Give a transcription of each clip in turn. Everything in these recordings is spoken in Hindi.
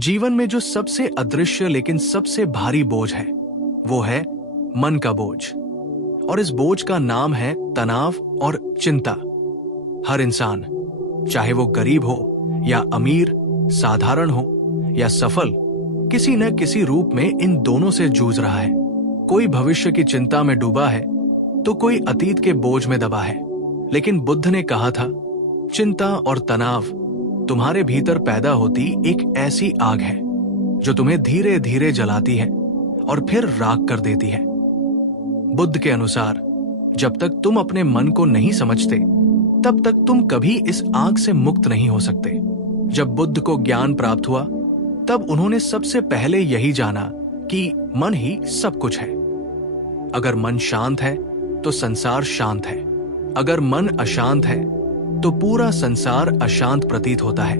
जीवन में जो सबसे अदृश्य लेकिन सबसे भारी बोझ है वो है मन का बोझ। और इस बोझ का नाम है तनाव और चिंता। हर इंसान, चाहे वो गरीब हो या अमीर, साधारण हो या सफल, किसी न किसी रूप में इन दोनों से जूझ रहा है। कोई भविष्य की चिंता में डूबा है तो कोई अतीत के बोझ में दबा है। लेकिन बुद्ध ने कहा था, चिंता और तनाव तुम्हारे भीतर पैदा होती एक ऐसी आग है जो तुम्हें धीरे धीरे जलाती है और फिर राख कर देती है। बुद्ध के अनुसार जब तक तुम अपने मन को नहीं समझते तब तक तुम कभी इस आग से मुक्त नहीं हो सकते। जब बुद्ध को ज्ञान प्राप्त हुआ तब उन्होंने सबसे पहले यही जाना कि मन ही सब कुछ है। अगर मन शांत है तो संसार शांत है। अगर मन अशांत है तो पूरा संसार अशांत प्रतीत होता है।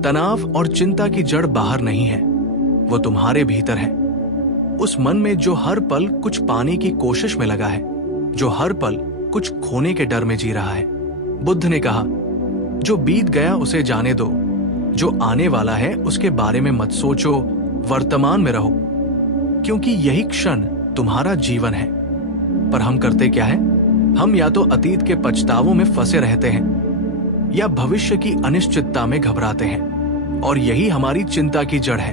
तनाव और चिंता की जड़ बाहर नहीं है, वो तुम्हारे भीतर है। उस मन में जो हर पल कुछ पाने की कोशिश में लगा है, जो हर पल कुछ खोने के डर में जी रहा है। बुद्ध ने कहा, जो बीत गया उसे जाने दो, जो आने वाला है उसके बारे में मत सोचो, वर्तमान में रहो, क्योंकि यही क्षण तुम्हारा जीवन है। पर हम करते क्या है? हम या तो अतीत के पछतावों में फंसे रहते हैं या भविष्य की अनिश्चितता में घबराते हैं, और यही हमारी चिंता की जड़ है।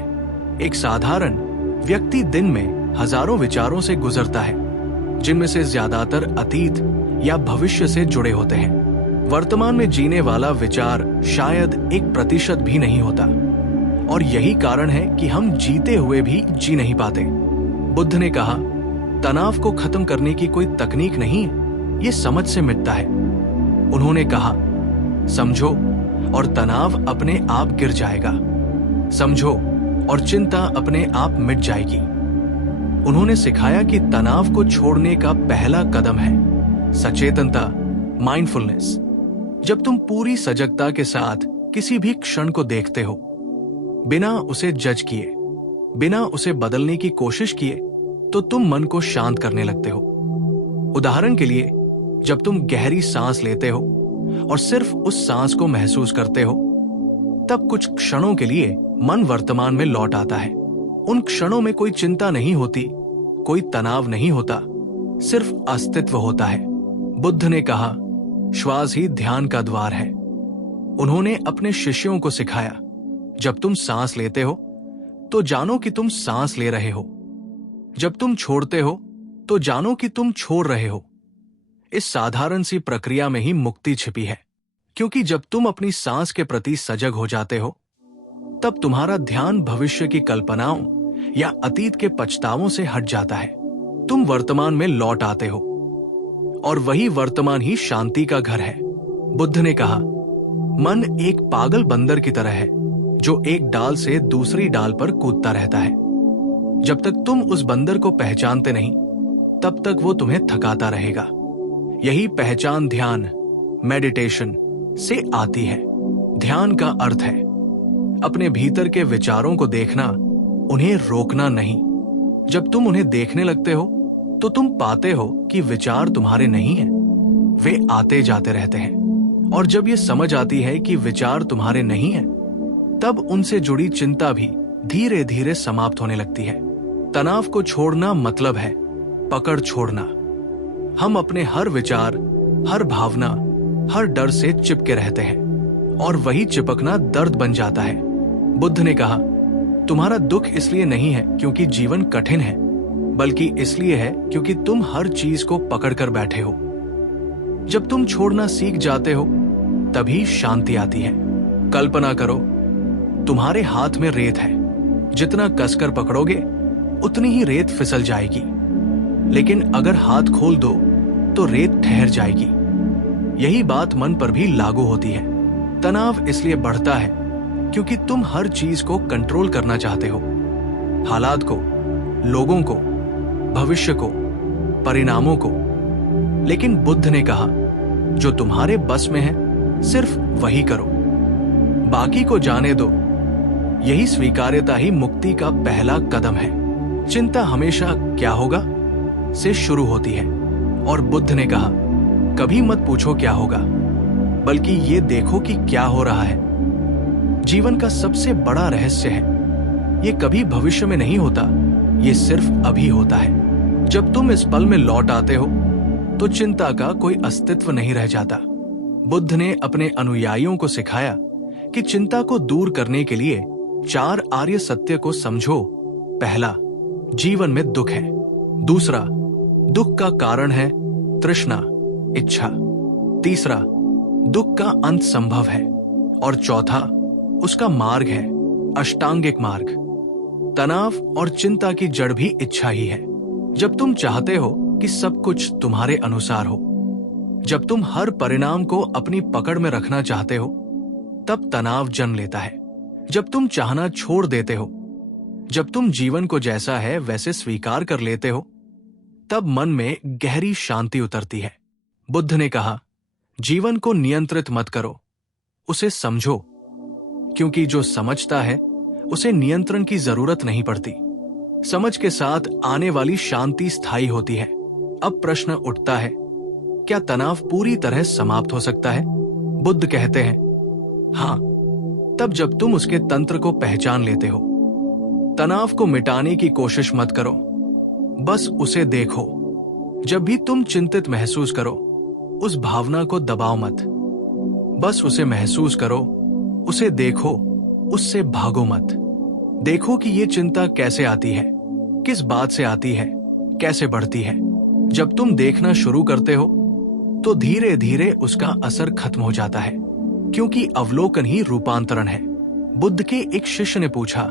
एक साधारण व्यक्ति दिन में हजारों विचारों से गुजरता है, जिनमें से ज्यादातर अतीत या भविष्य से जुड़े होते हैं। वर्तमान में जीने वाला विचार शायद 1% भी नहीं होता, और यही कारण है कि हम जीते हुए भी जी नहीं पाते। बुद्ध ने कहा, तनाव को खत्म करने की कोई तकनीक नहीं है, ये समझ से मिटता है। उन्होंने कहा, समझो और तनाव अपने आप गिर जाएगा, समझो और चिंता अपने आप मिट जाएगी। उन्होंने सिखाया कि तनाव को छोड़ने का पहला कदम है सचेतनता, माइंडफुलनेस। जब तुम पूरी सजगता के साथ किसी भी क्षण को देखते हो, बिना उसे जज किए, बिना उसे बदलने की कोशिश किए, तो तुम मन को शांत करने लगते हो। उदाहरण के लिए, जब तुम गहरी सांस लेते हो और सिर्फ उस सांस को महसूस करते हो, तब कुछ क्षणों के लिए मन वर्तमान में लौट आता है। उन क्षणों में कोई चिंता नहीं होती, कोई तनाव नहीं होता, सिर्फ अस्तित्व होता है। बुद्ध ने कहा, श्वास ही ध्यान का द्वार है। उन्होंने अपने शिष्यों को सिखाया, जब तुम सांस लेते हो तो जानो कि तुम सांस ले रहे हो, जब तुम छोड़ते हो तो जानो कि तुम छोड़ रहे हो। इस साधारण सी प्रक्रिया में ही मुक्ति छिपी है, क्योंकि जब तुम अपनी सांस के प्रति सजग हो जाते हो तब तुम्हारा ध्यान भविष्य की कल्पनाओं या अतीत के पछतावों से हट जाता है। तुम वर्तमान में लौट आते हो, और वही वर्तमान ही शांति का घर है। बुद्ध ने कहा, मन एक पागल बंदर की तरह है जो एक डाल से दूसरी डाल पर कूदता रहता है। जब तक तुम उस बंदर को पहचानते नहीं तब तक वो तुम्हें थकाता रहेगा। यही पहचान ध्यान, मेडिटेशन से आती है। ध्यान का अर्थ है अपने भीतर के विचारों को देखना, उन्हें रोकना नहीं। जब तुम उन्हें देखने लगते हो तो तुम पाते हो कि विचार तुम्हारे नहीं हैं, वे आते जाते रहते हैं। और जब ये समझ आती है कि विचार तुम्हारे नहीं हैं, तब उनसे जुड़ी चिंता भी धीरे धीरे समाप्त होने लगती है। तनाव को छोड़ना मतलब है पकड़ छोड़ना। हम अपने हर विचार, हर भावना, हर डर से चिपके रहते हैं, और वही चिपकना दर्द बन जाता है। बुद्ध ने कहा, तुम्हारा दुख इसलिए नहीं है क्योंकि जीवन कठिन है, बल्कि इसलिए है क्योंकि तुम हर चीज को पकड़ कर बैठे हो। जब तुम छोड़ना सीख जाते हो तभी शांति आती है। कल्पना करो, तुम्हारे हाथ में रेत है, जितना कसकर पकड़ोगे उतनी ही रेत फिसल जाएगी, लेकिन अगर हाथ खोल दो तो रेत ठहर जाएगी। यही बात मन पर भी लागू होती है। तनाव इसलिए बढ़ता है क्योंकि तुम हर चीज को कंट्रोल करना चाहते हो, हालात को, लोगों को, भविष्य को, परिणामों को। लेकिन बुद्ध ने कहा, जो तुम्हारे बस में है सिर्फ वही करो, बाकी को जाने दो। यही स्वीकार्यता ही मुक्ति का पहला कदम है। चिंता हमेशा क्या होगा से शुरू होती है, और बुद्ध ने कहा, कभी मत पूछो क्या होगा, बल्कि ये देखो कि क्या हो रहा है। जीवन का सबसे बड़ा रहस्य है ये कभी भविष्य में नहीं होता, ये सिर्फ अभी होता है। जब तुम इस पल में लौट आते हो तो चिंता का कोई अस्तित्व नहीं रह जाता। बुद्ध ने अपने अनुयायियों को सिखाया कि चिंता को दूर करने के लिए 4 आर्य सत्य को समझो। पहला, जीवन में दुख है। दूसरा, दुख का कारण है तृष्णा, इच्छा। तीसरा, दुख का अंत संभव है। और चौथा, उसका मार्ग है अष्टांगिक मार्ग। तनाव और चिंता की जड़ भी इच्छा ही है। जब तुम चाहते हो कि सब कुछ तुम्हारे अनुसार हो, जब तुम हर परिणाम को अपनी पकड़ में रखना चाहते हो, तब तनाव जन्म लेता है। जब तुम चाहना छोड़ देते हो, जब तुम जीवन को जैसा है वैसे स्वीकार कर लेते हो, तब मन में गहरी शांति उतरती है। बुद्ध ने कहा, जीवन को नियंत्रित मत करो, उसे समझो, क्योंकि जो समझता है उसे नियंत्रण की जरूरत नहीं पड़ती। समझ के साथ आने वाली शांति स्थायी होती है। अब प्रश्न उठता है, क्या तनाव पूरी तरह समाप्त हो सकता है? बुद्ध कहते हैं, हाँ, तब जब तुम उसके तंत्र को पहचान लेते हो। तनाव को मिटाने की कोशिश मत करो, बस उसे देखो। जब भी तुम चिंतित महसूस करो, उस भावना को दबाओ मत, बस उसे महसूस करो, उसे देखो, उससे भागो मत। देखो कि ये चिंता कैसे आती है, किस बात से आती है, कैसे बढ़ती है। जब तुम देखना शुरू करते हो तो धीरे धीरे उसका असर खत्म हो जाता है, क्योंकि अवलोकन ही रूपांतरण है। बुद्ध के एक शिष्य ने पूछा,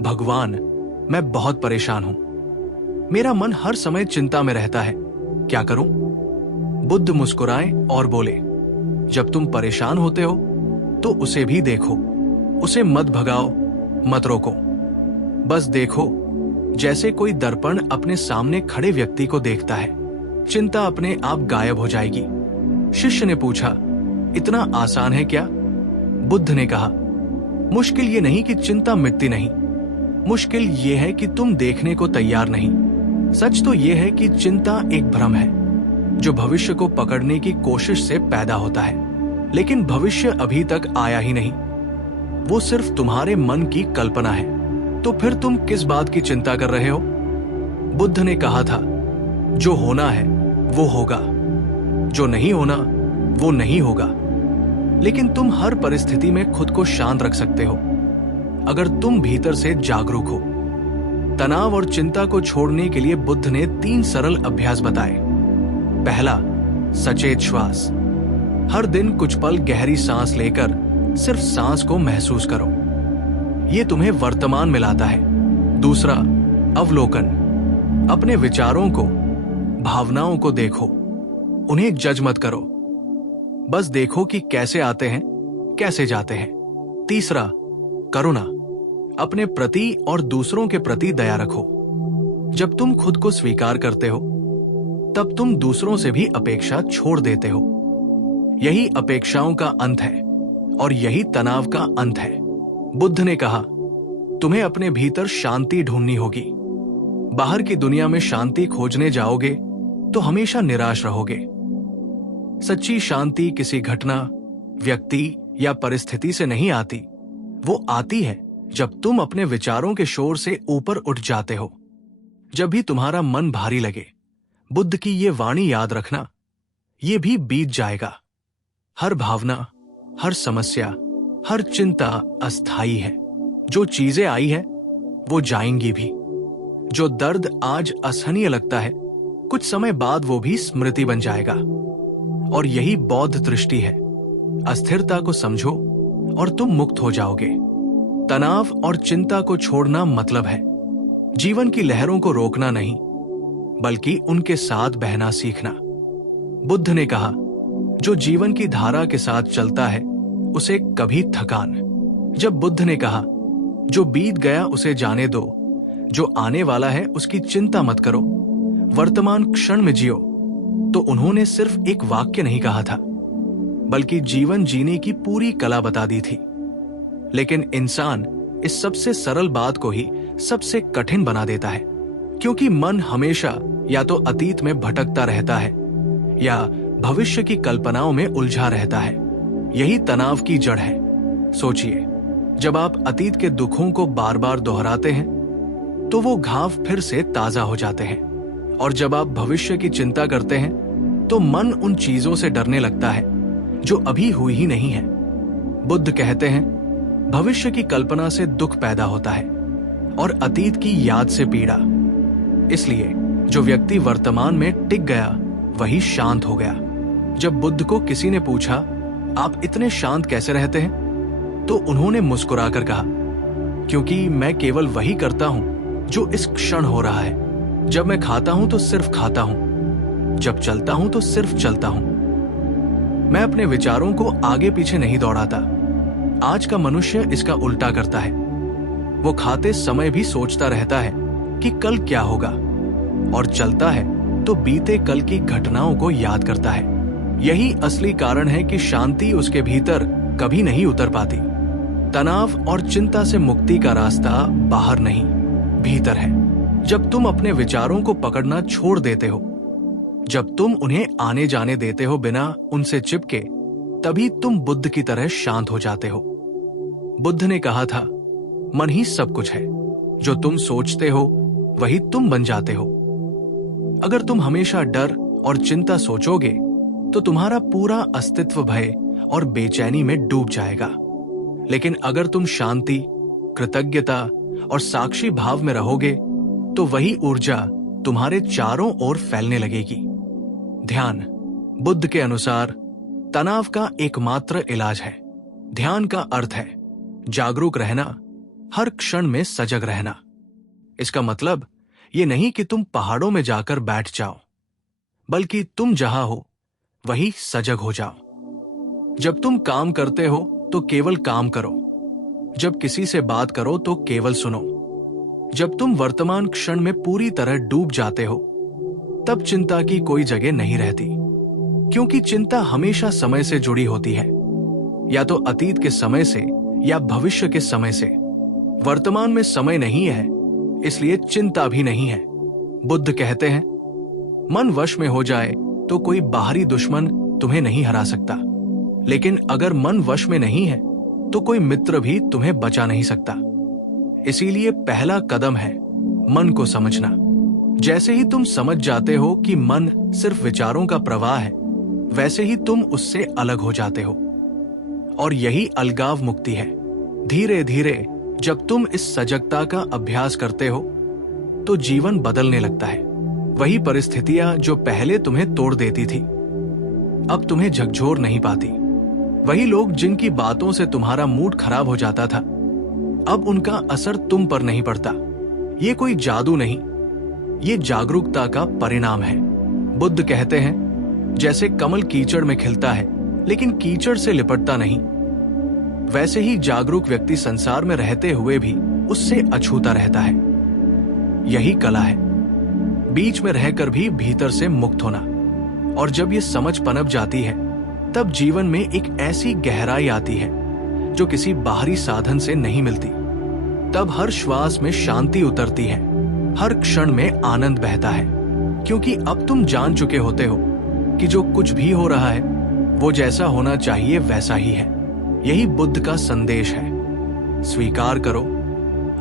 भगवान, मैं बहुत परेशान हूं, मेरा मन हर समय चिंता में रहता है, क्या करूं? बुद्ध मुस्कुराए और बोले, जब तुम परेशान होते हो तो उसे भी देखो, उसे मत भगाओ, मत रोको, बस देखो, जैसे कोई दर्पण अपने सामने खड़े व्यक्ति को देखता है। चिंता अपने आप गायब हो जाएगी। शिष्य ने पूछा, इतना आसान है क्या? बुद्ध ने कहा, मुश्किल ये नहीं कि चिंता मिटती नहीं, मुश्किल ये है कि तुम देखने को तैयार नहीं। सच तो ये है कि चिंता एक भ्रम है जो भविष्य को पकड़ने की कोशिश से पैदा होता है, लेकिन भविष्य अभी तक आया ही नहीं, वो सिर्फ तुम्हारे मन की कल्पना है। तो फिर तुम किस बात की चिंता कर रहे हो? बुद्ध ने कहा था, जो होना है वो होगा, जो नहीं होना वो नहीं होगा। लेकिन तुम हर परिस्थिति में खुद को शांत रख सकते हो अगर तुम भीतर से जागरूक हो। तनाव और चिंता को छोड़ने के लिए बुद्ध ने 3 सरल अभ्यास बताए। पहला, सचेत श्वास। हर दिन कुछ पल गहरी सांस लेकर सिर्फ सांस को महसूस करो, ये तुम्हें वर्तमान में लाता है। दूसरा, अवलोकन। अपने विचारों को, भावनाओं को देखो, उन्हें जज मत करो, बस देखो कि कैसे आते हैं, कैसे जाते हैं। तीसरा, करुणा। अपने प्रति और दूसरों के प्रति दया रखो। जब तुम खुद को स्वीकार करते हो, तब तुम दूसरों से भी अपेक्षा छोड़ देते हो। यही अपेक्षाओं का अंत है और यही तनाव का अंत है। बुद्ध ने कहा, तुम्हें अपने भीतर शांति ढूंढनी होगी। बाहर की दुनिया में शांति खोजने जाओगे तो हमेशा निराश रहोगे। सच्ची शांति किसी घटना, व्यक्ति या परिस्थिति से नहीं आती, वो आती है जब तुम अपने विचारों के शोर से ऊपर उठ जाते हो। जब भी तुम्हारा मन भारी लगे, बुद्ध की ये वाणी याद रखना, ये भी बीत जाएगा। हर भावना, हर समस्या, हर चिंता अस्थायी है। जो चीजें आई है वो जाएंगी भी। जो दर्द आज असहनीय लगता है, कुछ समय बाद वो भी स्मृति बन जाएगा। और यही बौद्ध दृष्टि है। अस्थिरता को समझो और तुम मुक्त हो जाओगे। तनाव और चिंता को छोड़ना मतलब है जीवन की लहरों को रोकना नहीं, बल्कि उनके साथ बहना सीखना। बुद्ध ने कहा, जो जीवन की धारा के साथ चलता है उसे कभी थकान। जब बुद्ध ने कहा, जो बीत गया उसे जाने दो, जो आने वाला है उसकी चिंता मत करो, वर्तमान क्षण में जियो, तो उन्होंने सिर्फ एक वाक्य नहीं कहा था, बल्कि जीवन जीने की पूरी कला बता दी थी। लेकिन इंसान इस सबसे सरल बात को ही सबसे कठिन बना देता है, क्योंकि मन हमेशा या तो अतीत में भटकता रहता है या भविष्य की कल्पनाओं में उलझा रहता है। यही तनाव की जड़ है। सोचिए, जब आप अतीत के दुखों को बार बार दोहराते हैं तो वो घाव फिर से ताजा हो जाते हैं, और जब आप भविष्य की चिंता करते हैं तो मन उन चीजों से डरने लगता है जो अभी हुई ही नहीं है। बुद्ध कहते हैं, भविष्य की कल्पना से दुख पैदा होता है और अतीत की याद से पीड़ा। इसलिए जो व्यक्ति वर्तमान में टिक गया वही शांत हो गया। जब बुद्ध को किसी ने पूछा, आप इतने शांत कैसे रहते हैं, तो उन्होंने मुस्कुराकर कहा, क्योंकि मैं केवल वही करता हूं जो इस क्षण हो रहा है। जब मैं खाता हूं तो सिर्फ खाता हूं, जब चलता हूं तो सिर्फ चलता हूं। मैं अपने विचारों को आगे पीछे नहीं दौड़ाता। आज का मनुष्य इसका उल्टा करता है। वो खाते समय भी सोचता रहता है कि कल क्या होगा, और चलता है तो बीते कल की घटनाओं को याद करता है। यही असली कारण है कि शांति उसके भीतर कभी नहीं उतर पाती। तनाव और चिंता से मुक्ति का रास्ता बाहर नहीं, भीतर है। जब तुम अपने विचारों को पकड़ना छोड़ देते हो, जब तुम उन्हें आने जाने देते हो बिना उनसे चिपके, तभी तुम बुद्ध की तरह शांत हो जाते हो। बुद्ध ने कहा था, मन ही सब कुछ है। जो तुम सोचते हो वही तुम बन जाते हो। अगर तुम हमेशा डर और चिंता सोचोगे तो तुम्हारा पूरा अस्तित्व भय और बेचैनी में डूब जाएगा। लेकिन अगर तुम शांति, कृतज्ञता और साक्षी भाव में रहोगे तो वही ऊर्जा तुम्हारे चारों ओर फैलने लगेगी। ध्यान बुद्ध के अनुसार तनाव का एकमात्र इलाज है। ध्यान का अर्थ है जागरूक रहना, हर क्षण में सजग रहना। इसका मतलब ये नहीं कि तुम पहाड़ों में जाकर बैठ जाओ, बल्कि तुम जहां हो वही सजग हो जाओ। जब तुम काम करते हो तो केवल काम करो, जब किसी से बात करो तो केवल सुनो। जब तुम वर्तमान क्षण में पूरी तरह डूब जाते हो तब चिंता की कोई जगह नहीं रहती, क्योंकि चिंता हमेशा समय से जुड़ी होती है, या तो अतीत के समय से या भविष्य के समय से। वर्तमान में समय नहीं है, इसलिए चिंता भी नहीं है। बुद्ध कहते हैं, मन वश में हो जाए तो कोई बाहरी दुश्मन तुम्हें नहीं हरा सकता, लेकिन अगर मन वश में नहीं है तो कोई मित्र भी तुम्हें बचा नहीं सकता। इसीलिए पहला कदम है मन को समझना। जैसे ही तुम समझ जाते हो कि मन सिर्फ विचारों का प्रवाह है, वैसे ही तुम उससे अलग हो जाते हो, और यही अलगाव मुक्ति है। धीरे धीरे जब तुम इस सजगता का अभ्यास करते हो तो जीवन बदलने लगता है। वही परिस्थितियां जो पहले तुम्हें तोड़ देती थी अब तुम्हें झकझोर नहीं पाती। वही लोग जिनकी बातों से तुम्हारा मूड खराब हो जाता था, अब उनका असर तुम पर नहीं पड़ता। ये कोई जादू नहीं, ये जागरूकता का परिणाम है। बुद्ध कहते हैं, जैसे कमल कीचड़ में खिलता है लेकिन कीचड़ से लिपटता नहीं, वैसे ही जागरूक व्यक्ति संसार में रहते हुए भी उससे अछूता रहता है। यही कला है, बीच में रहकर भी भीतर से मुक्त होना। और जब ये समझ पनप जाती है तब जीवन में एक ऐसी गहराई आती है जो किसी बाहरी साधन से नहीं मिलती। तब हर श्वास में शांति उतरती है, हर क्षण में आनंद बहता है, क्योंकि अब तुम जान चुके होते हो कि जो कुछ भी हो रहा है वो जैसा होना चाहिए वैसा ही है। यही बुद्ध का संदेश है। स्वीकार करो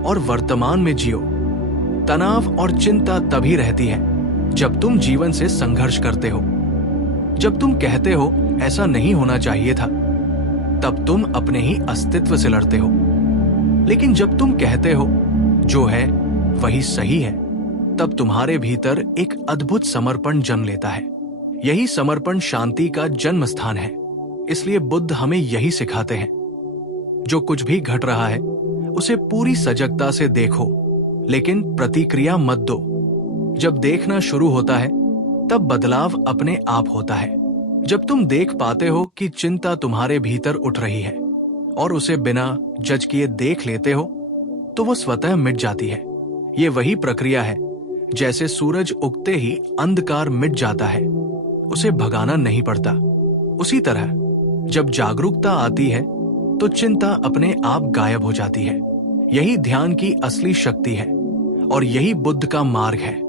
और वर्तमान में जियो। तनाव और चिंता तभी रहती है जब तुम जीवन से संघर्ष करते हो। जब तुम कहते हो ऐसा नहीं होना चाहिए था, तब तुम अपने ही अस्तित्व से लड़ते हो। लेकिन जब तुम कहते हो जो है वही सही है, तब तुम्हारे भीतर एक अद्भुत समर्पण जन्म लेता है। यही समर्पण शांति का जन्म स्थान है। इसलिए बुद्ध हमें यही सिखाते हैं, जो कुछ भी घट रहा है उसे पूरी सजगता से देखो, लेकिन प्रतिक्रिया मत दो। जब देखना शुरू होता है तब बदलाव अपने आप होता है। जब तुम देख पाते हो कि चिंता तुम्हारे भीतर उठ रही है और उसे बिना जज किए देख लेते हो, तो वो स्वतः मिट जाती है। ये वही प्रक्रिया है जैसे सूरज उगते ही अंधकार मिट जाता है, उसे भगाना नहीं पड़ता। उसी तरह जब जागरूकता आती है तो चिंता अपने आप गायब हो जाती है। यही ध्यान की असली शक्ति है और यही बुद्ध का मार्ग है।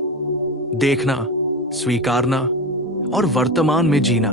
देखना, स्वीकारना और वर्तमान में जीना।